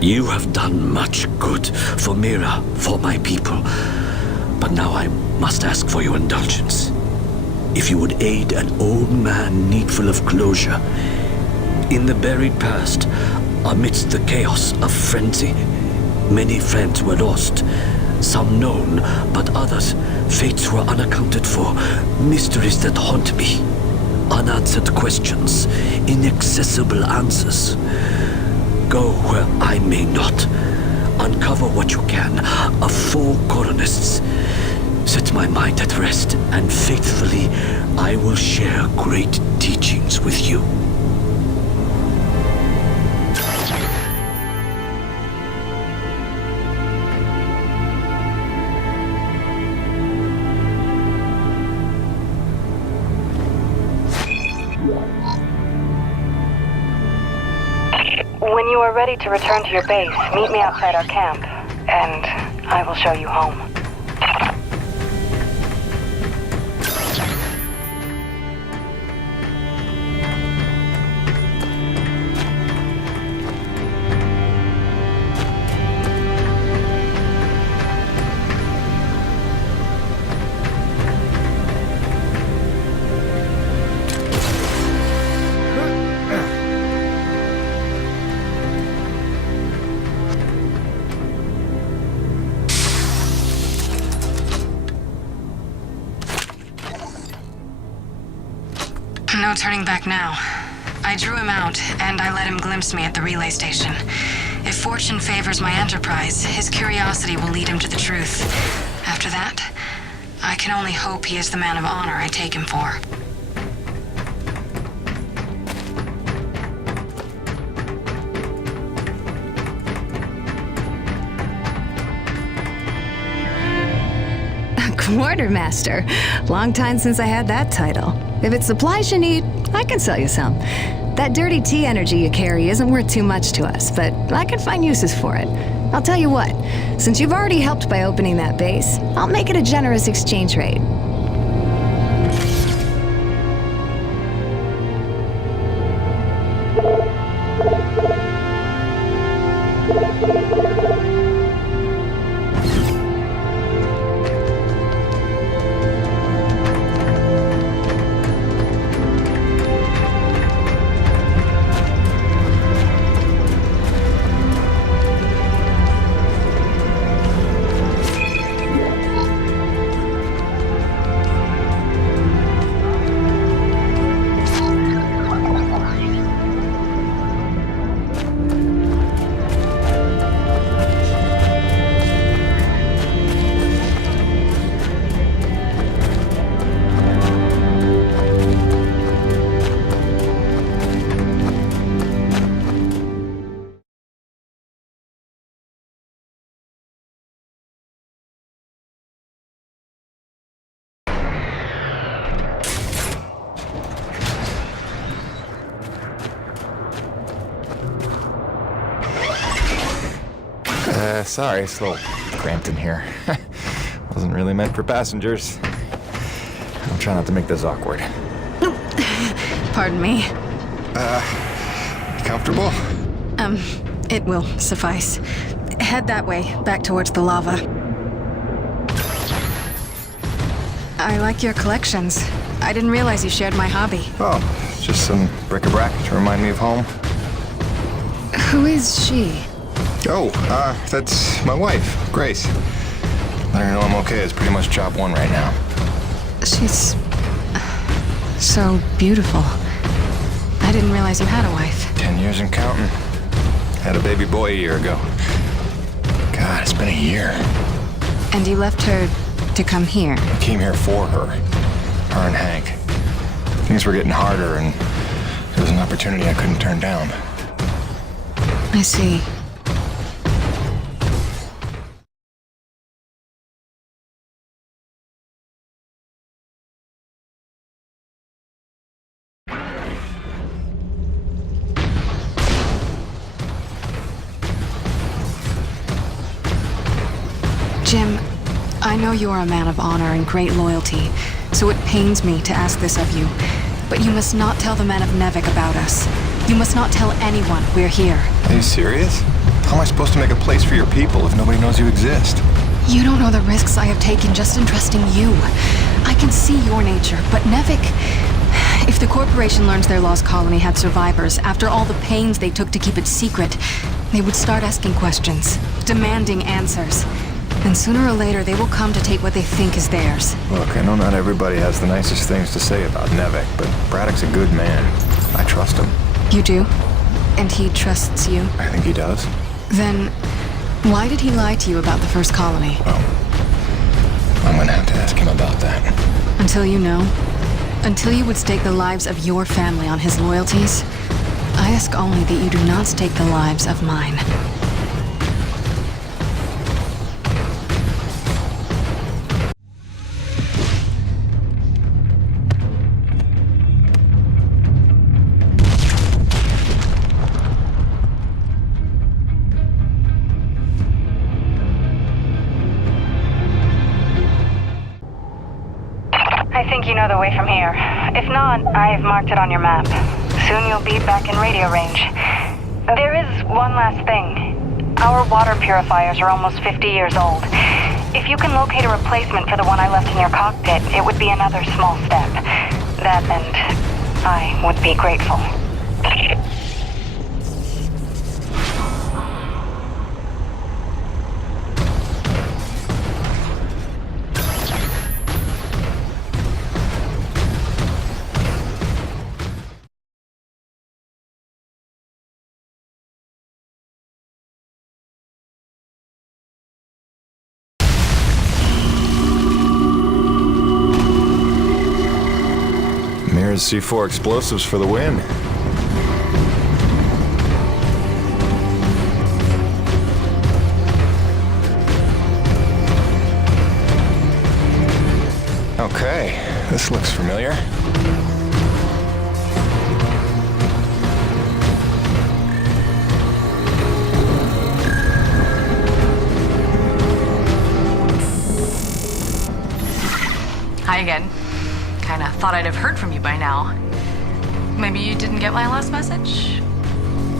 You have done much good for Mira, for my people. But now I must ask for your indulgence. If you would aid an old man needful of closure. In the buried past, amidst the chaos of frenzy, many friends were lost. Some known, but others, fates were unaccounted for, mysteries that haunt me. Unanswered questions, inaccessible answers. Go where I may not. Uncover what you can of four colonists. Set my mind at rest, and faithfully I will share great teachings with you. When you are ready to return to your base, meet me outside our camp, and I will show you home. No turning back now. I drew him out, and I let him glimpse me at the relay station. If fortune favors my enterprise, his curiosity will lead him to the truth. After that, I can only hope he is the man of honor I take him for. Quartermaster. Long time since I had that title. If it's supplies you need, I can sell you some. That dirty tea energy you carry isn't worth too much to us, but I can find uses for it. I'll tell you what, since you've already helped by opening that base, I'll make it a generous exchange rate. Sorry, it's a little cramped in here. Wasn't really meant for passengers. I'll try not to make this awkward. Pardon me. Comfortable? It will suffice. Head that way, back towards the lava. I like your collections. I didn't realize you shared my hobby. Oh, it's just some bric-a-brac to remind me of home. Who is she? Oh, that's my wife, Grace. Let her know I'm okay. It's pretty much job one right now. She's so beautiful. I didn't realize you had a wife. 10 years and counting. Had a baby boy a year ago. God, it's been a year. And you left her to come here? I came here for her. Her and Hank. Things were getting harder, and it was an opportunity I couldn't turn down. I see. Jim, I know you are a man of honor and great loyalty, so it pains me to ask this of you. But you must not tell the men of Nevik about us. You must not tell anyone we're here. Are you serious? How am I supposed to make a place for your people if nobody knows you exist? You don't know the risks I have taken just in trusting you. I can see your nature, but Nevik... If the corporation learns their lost colony had survivors, after all the pains they took to keep it secret, they would start asking questions, demanding answers. And sooner or later, they will come to take what they think is theirs. Look, I know not everybody has the nicest things to say about Nevik, but Braddock's a good man. I trust him. You do? And he trusts you? I think he does. Then, why did he lie to you about the first colony? Well, I'm gonna have to ask him about that. Until you know? Until you would stake the lives of your family on his loyalties? I ask only that you do not stake the lives of mine. I think you know the way from here. If not, I've marked it on your map. Soon you'll be back in radio range. There is one last thing. Our water purifiers are almost 50 years old. If you can locate a replacement for the one I left in your cockpit, it would be another small step. That and I would be grateful. Here's C4 explosives for the win. Okay, this looks familiar. Hi again. Kinda thought I'd have heard from you by now. Maybe you didn't get my last message?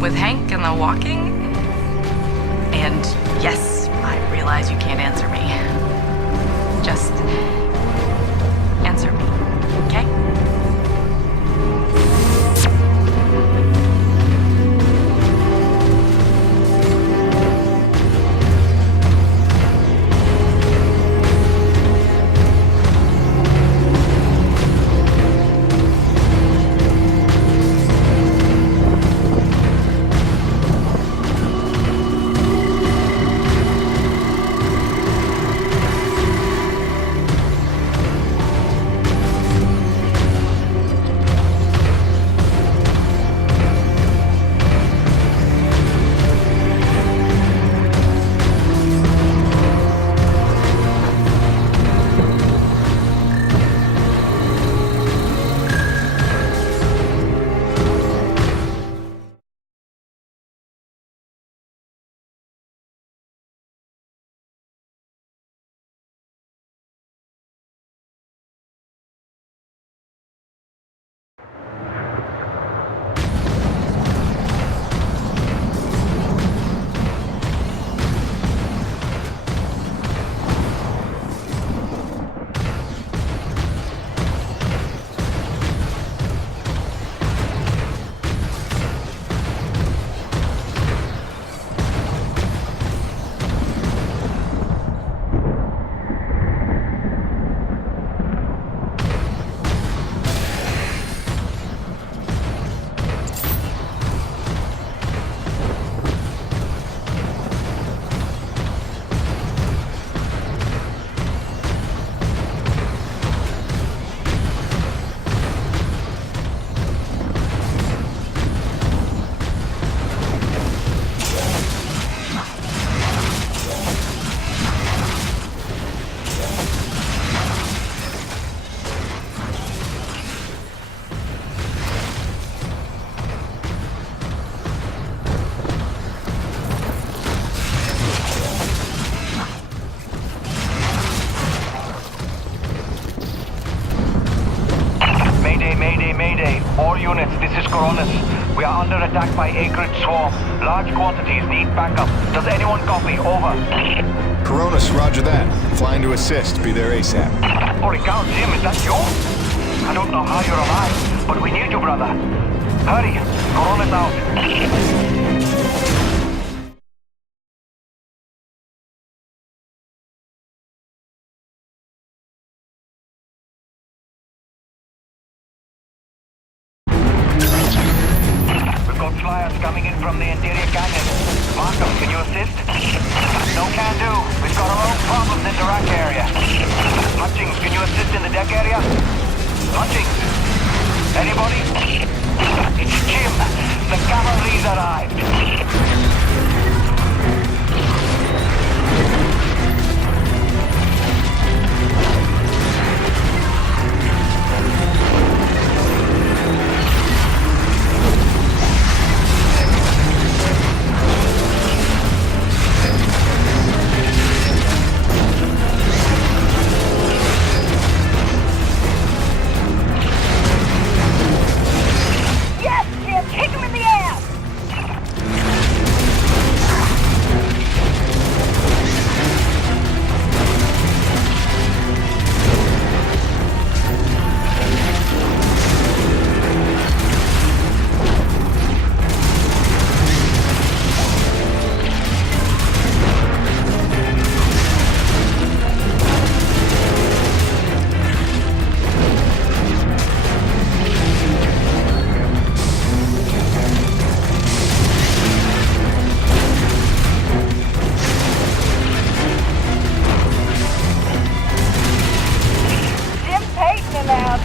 With Hank and the walking? And yes, I realize you can't answer me. Just answer me, okay? All units, this is Coronis. We are under attack by acrid swarm. Large quantities need backup. Does anyone copy? Over. Coronis, roger that. Flying to assist. Be there ASAP. Holy cow, Jim, is that you? I don't know how you're alive, but we need you, brother. Hurry, Coronis out. Flyers coming in from the interior canyon. Markham, can you assist? No can do. We've got our own problems in the rack area. Hutchings, can you assist in the deck area? Hutchings? Anybody? It's Jim. The cavalry's arrived.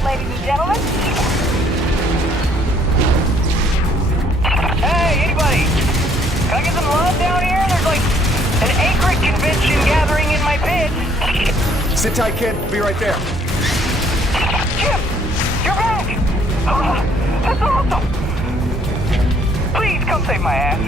Ladies and gentlemen. Hey, anybody? Can I get some love down here? There's like an acrid convention gathering in my pit. Sit tight, kid. Be right there. Jim, you're back. That's awesome. Please come save my ass.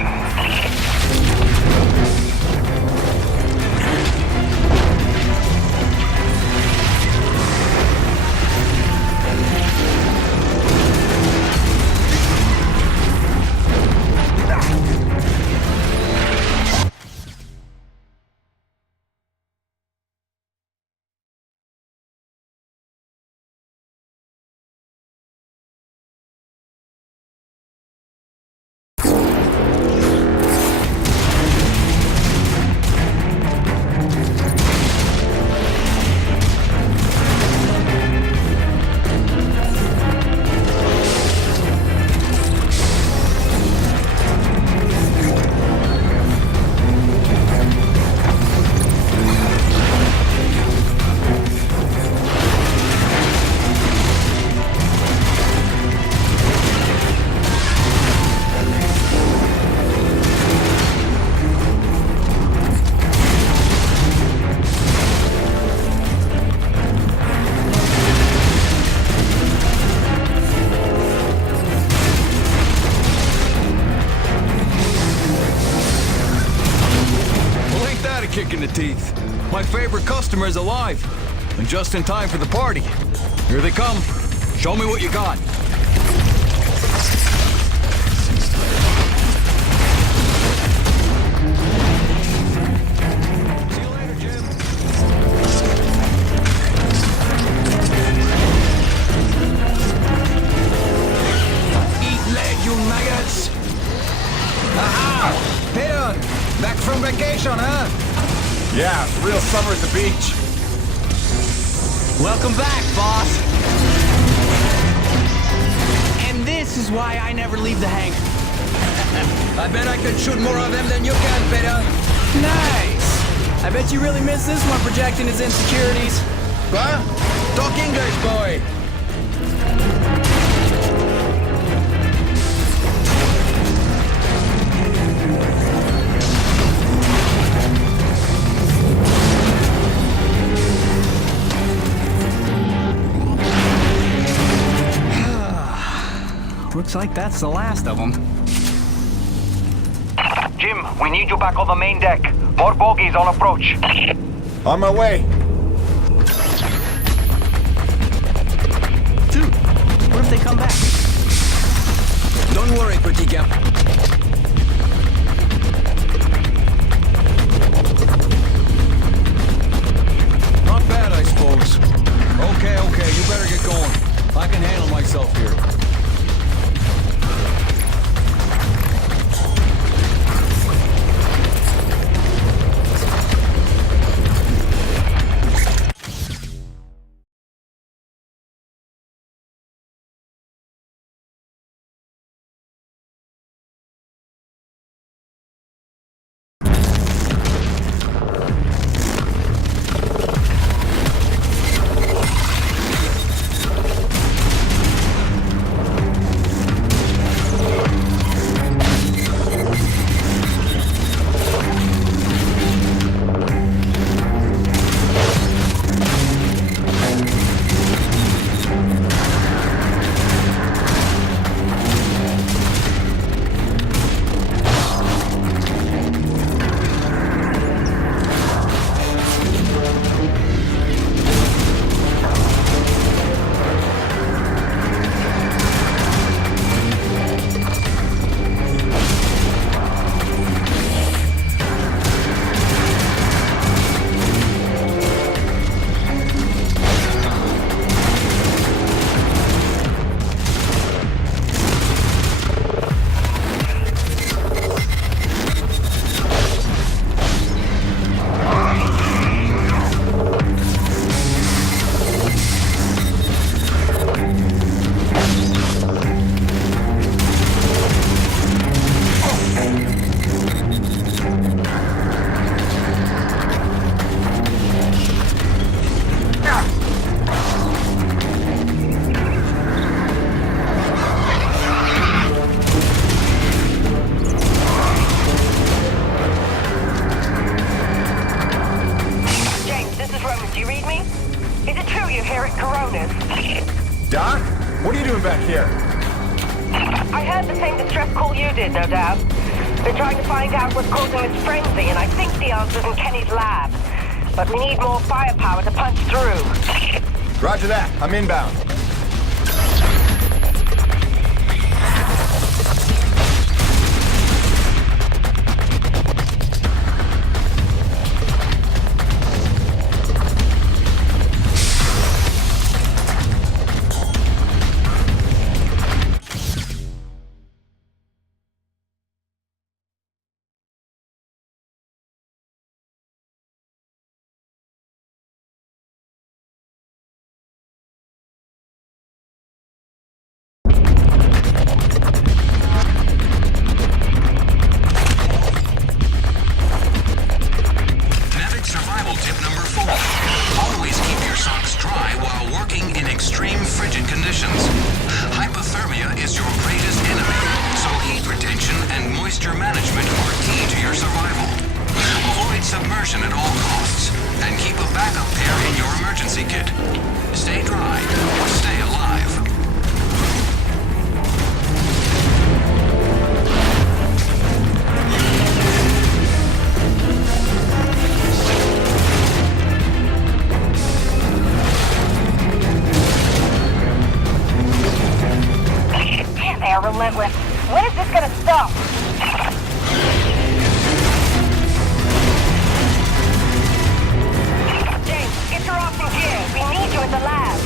Kick in the teeth. My favorite customer's alive. And just in time for the party. Here they come. Show me what you got. See you later, Jim. Eat leg, you maggots. Aha! Peter! Back from vacation, huh? Yeah, real summer at the beach. Welcome back, boss. And this is why I never leave the hangar. I bet I could shoot more of them than you can, Peter. Nice. I bet you really miss this one projecting his insecurities. What? Talk English, boy. Looks like that's the last of them. Jim, we need you back on the main deck. More bogies on approach. On my way. Dude, what if they come back? you here at Corona's. Doc? What are you doing back here? I heard the same distress call you did, no doubt. They're trying to find out what's causing this frenzy, and I think the answer's in Kenny's lab. But we need more firepower to punch through. Roger that. I'm inbound. Relentless. When is this gonna stop? James, get your ass in gear. We need you at the lab.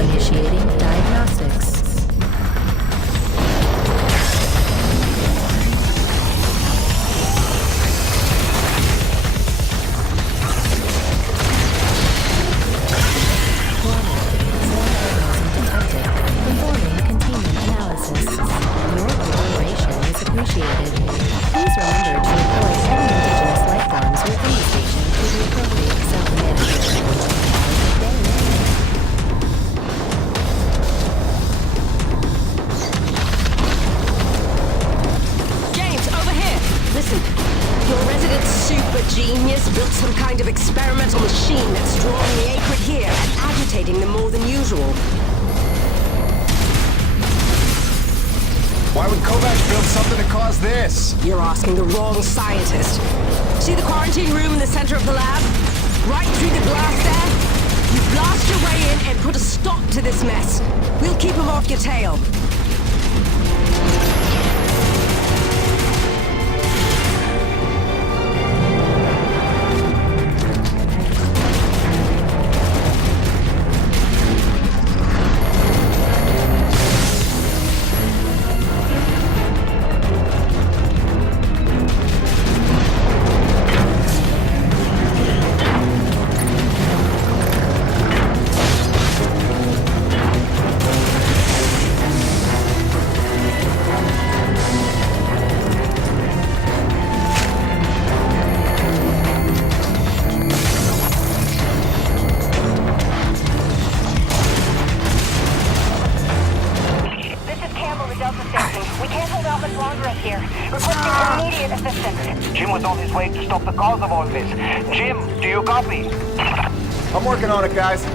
Initiating diagnostics. You're asking the wrong scientist. See the quarantine room in the center of the lab? Right through the glass there? You blast your way in and put a stop to this mess. We'll keep him off your tail. Jim was on his way to stop the cause of all this. Jim, do you copy? I'm working on it, guys.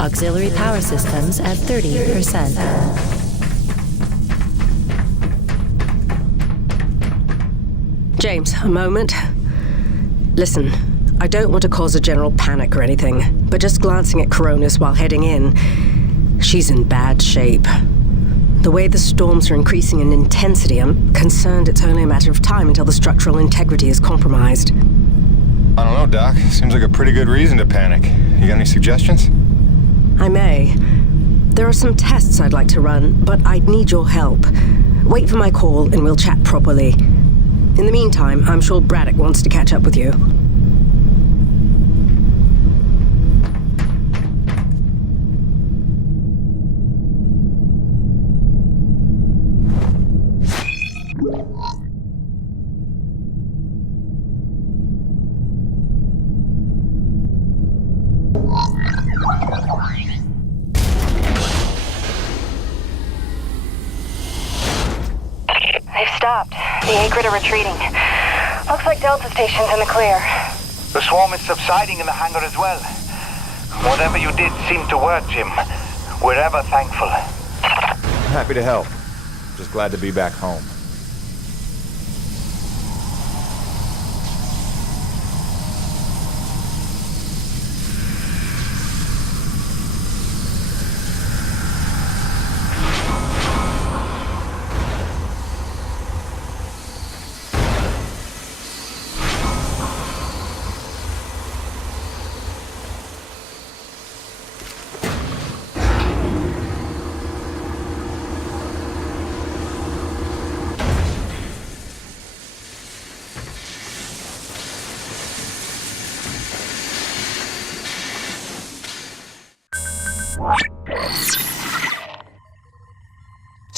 Auxiliary power systems at 30%. James, a moment. Listen, I don't want to cause a general panic or anything, but just glancing at Coronis while heading in, she's in bad shape. The way the storms are increasing in intensity, I'm concerned it's only a matter of time until the structural integrity is compromised. I don't know, Doc. Seems like a pretty good reason to panic. You got any suggestions? I may. There are some tests I'd like to run, but I'd need your help. Wait for my call and we'll chat properly. In the meantime, I'm sure Braddock wants to catch up with you. Stopped. The A-Grid are retreating. Looks like Delta Station's in the clear. The swarm is subsiding in the hangar as well. Whatever you did seemed to work, Jim. We're ever thankful. Happy to help. Just glad to be back home.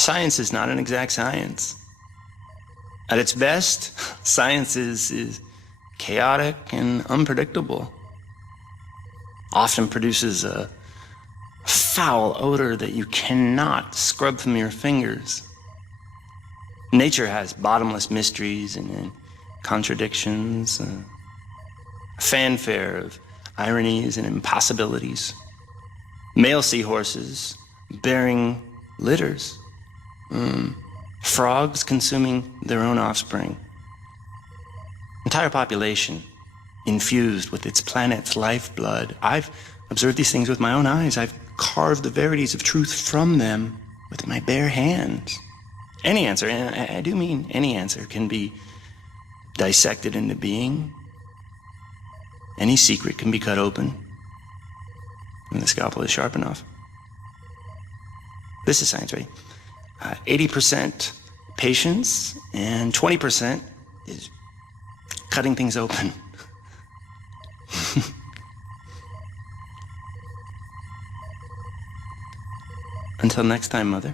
Science is not an exact science. At its best, science is chaotic and unpredictable. Often produces a foul odor that you cannot scrub from your fingers. Nature has bottomless mysteries and contradictions, a fanfare of ironies and impossibilities. Male seahorses bearing litters. Frogs consuming their own offspring. Entire population infused with its planet's lifeblood. I've observed these things with my own eyes. I've carved the verities of truth from them with my bare hands. Any answer, and I do mean any answer, can be dissected into being. Any secret can be cut open when the scalpel is sharp enough. This is science, right? 80% patience and 20% is cutting things open. Until next time, Mother.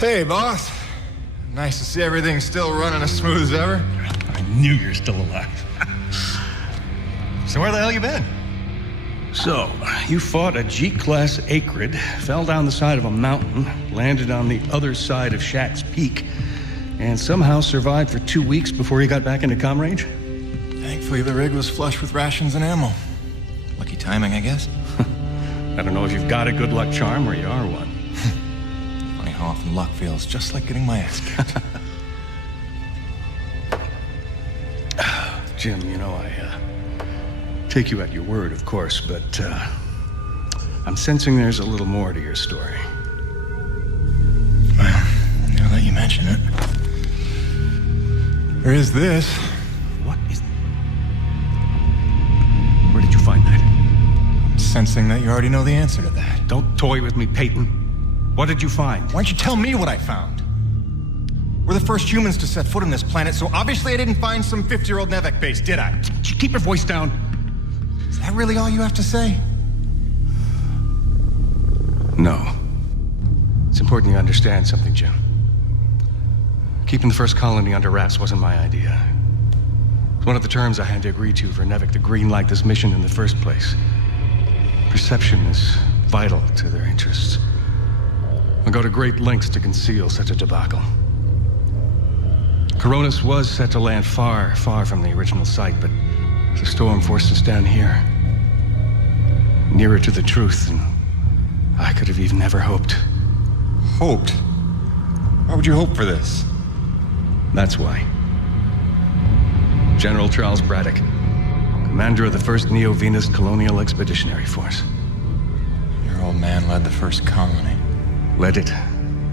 Hey, boss. Nice to see everything still running as smooth as ever. I knew you're still alive. So where the hell you been? So, you fought a G-class acrid, fell down the side of a mountain, landed on the other side of Shack's Peak, and somehow survived for 2 weeks before you got back into comm range? Thankfully, the rig was flush with rations and ammo. Lucky timing, I guess. I don't know if you've got a good luck charm or you are one. Funny how often luck feels just like getting my ass kicked. Jim, you know, I take you at your word, of course, but I'm sensing there's a little more to your story. Well, now that you mention it, there is this. What is... Where did you find that? I'm sensing that you already know the answer to that. Don't toy with me, Peyton. What did you find? Why don't you tell me what I found? We're the first humans to set foot on this planet, so obviously I didn't find some 50-year-old Nevek base, did I? Keep your voice down. Is that really all you have to say? No. It's important you understand something, Jim. Keeping the first colony under wraps wasn't my idea. It's one of the terms I had to agree to for Nevek to greenlight this mission in the first place. Perception is vital to their interests. I'll go to great lengths to conceal such a debacle. Coronis was set to land far, far from the original site, but the storm forced us down here. Nearer to the truth than I could have even ever hoped. Hoped? Why would you hope for this? That's why. General Charles Braddock, commander of the 1st Neo-Venus Colonial Expeditionary Force. Your old man led the first colony. Led it,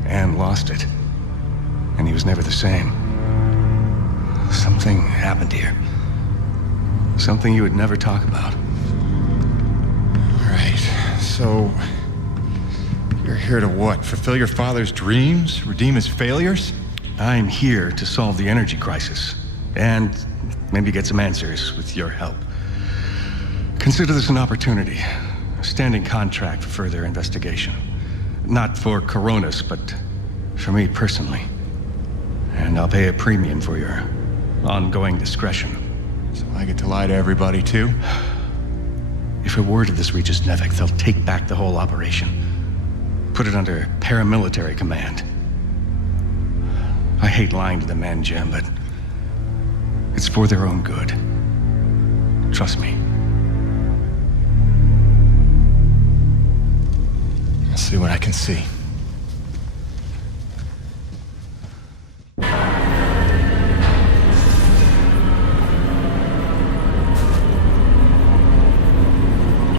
and lost it. And he was never the same. Something happened here. Something you would never talk about. All right, so you're here to what? Fulfill your father's dreams? Redeem his failures? I'm here to solve the energy crisis. And maybe get some answers with your help. Consider this an opportunity. A standing contract for further investigation. Not for Coronis, but for me personally. And I'll pay a premium for your ongoing discretion. So I get to lie to everybody, too? If a word of this reaches Nevek, they'll take back the whole operation. put it under paramilitary command. I hate lying to the men, Jim, but it's for their own good. Trust me. I'll see what I can see.